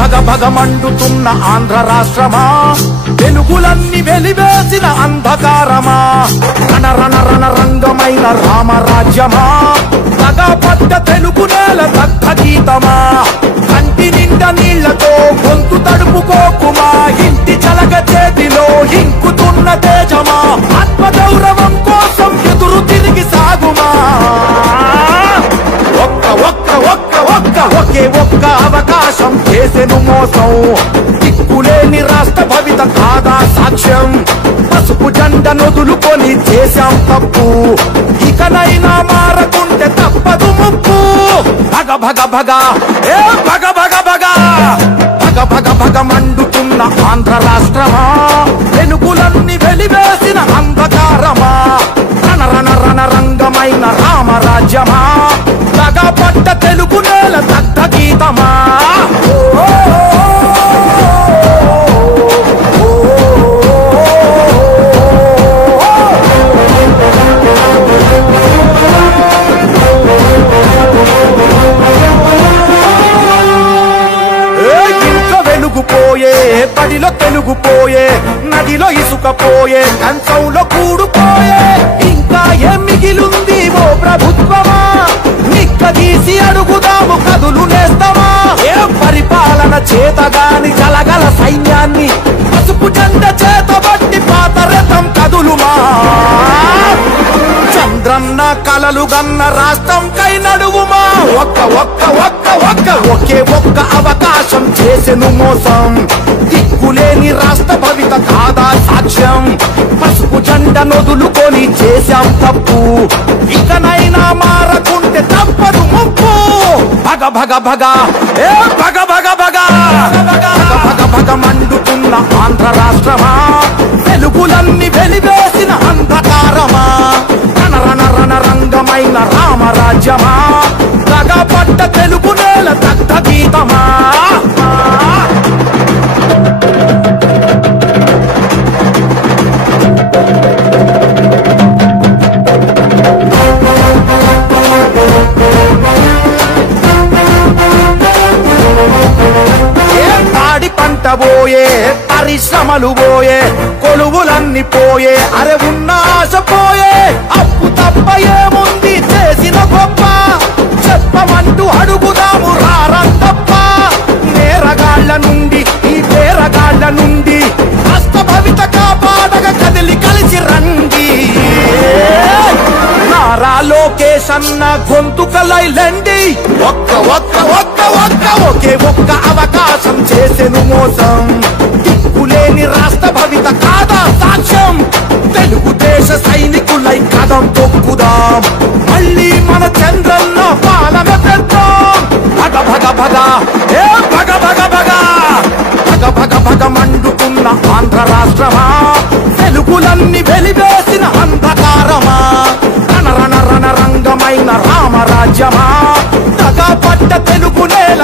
భగ భగ మండుతున్న ఆంధ్ర రాష్ట్రమా, వెలుగులన్నీ వెలివేసిన అంధకారమా, రణ రణ రణ రంగమైన రామరాజ్యమా, పగపడ్డ తెలుగు నేల దగ్ధ గీతమా, కంటి నిండా నీళ్లతో గొంతు తడుపుకోకుమా, ఇంటి చలగ చేతిలో ఇంకుతున్న తేజమా, ఆత్మగౌరవం కోసం ఎదురు తిరిగి సాగుమా. ఒకే ఒక్క అవకాశం చేసెను మోసం, దిక్కులేని రాష్ట్ర భవిత కాదా సాక్ష్యం, పసుపు జెండ నొదులుకొని చేశాం తప్పు, ఇకనైనా మారకుంటే తప్పదు ముప్పు. భగ భగ భగ ఏ భగ భగ భగ భగ భగ భగ మండుతున్న ఆంధ్ర రాష్ట్రమా, వెలుగులన్నీ వెలివేసిన అంధకారమా, రణ రణ రణ రంగమైన రామరాజ్యమా, పగపడ్డ తెలుగు నేల దగ్ధ గీతమా. వెలుగుపోయే బడిలో తెలుగుపోయే, నదిలో ఇసుకపోయే, కంచంలో కూడుపోయే, ఇంకా ఏం మిగిలుంది ఓ ప్రభుత్వమా, నిక్కదీసి అడుగుదాము కదులు నేస్తామా. ఏ పరిపాలన చేతగాని జలగల సైన్యాన్ని పసుపు జెండ చేతబట్టి పాత రథం కదులుమా. చంద్రన్న కలలు గన్న రాష్ట్రం కై నడువుమా. ఒకే ఒక్క అవకాశం చేసెను మోసం, దిక్కులేని రాష్ట్ర భవిత కాదా సాక్ష్యం, పసుపు జెండ నొదులుకొని చేశాం తప్పు, ఇకనైనా మారకుంటే తప్పదు ముప్పు. భగ భగ భగ ఏ భగ భగ భగ భగ భగ మండుతున్న ఆంధ్ర రాష్ట్రమా, వెలుగులన్నీ వెలివేసిన అంధకారమా, రణ రణ రణ రంగమైన రామరాజ్యమా, పగపడ్డ తెలుగు నేల దగ్ధ గీతమా. పోయే పరిశ్రమలు పోయే, కొలువులన్నీ పోయే, అరే ఉన్న ఆశ పోయే, అప్పు తప్ప ఏముంది చేసిన గొప్ప, చెప్పమంటూ అడుగుదాము రారంతప్ప. నేరగాళ్ల నుండి ఈ పేరగాళ్ల నుండి రాష్ట్ర భవిత కాపాడగ కదిలి కలిసి రండి. నారా లోకేష్ అన్న గొంతుకలైలండి, ఒకే ఒక్క అవకాశం చేసెను మోసం, దిక్కులేని రాష్ట్ర భవిత కాదా సాక్ష్యం, తెలుగుదేశ సైనికులై కదం తొక్కుదాం, మళ్ళీ మన చంద్రన్న పాలన తెద్దాం. భగ భగ భగ ఏ భగ భగ భగ భగ భగ భగ మండుతున్న ఆంధ్ర రాష్ట్రమా, వెలుగులన్నీ వెలివేసిన అంధకారమా, రణ రణ రణ రంగమైన రామరాజ్యమా, పగపడ్డ తెలుగు నేల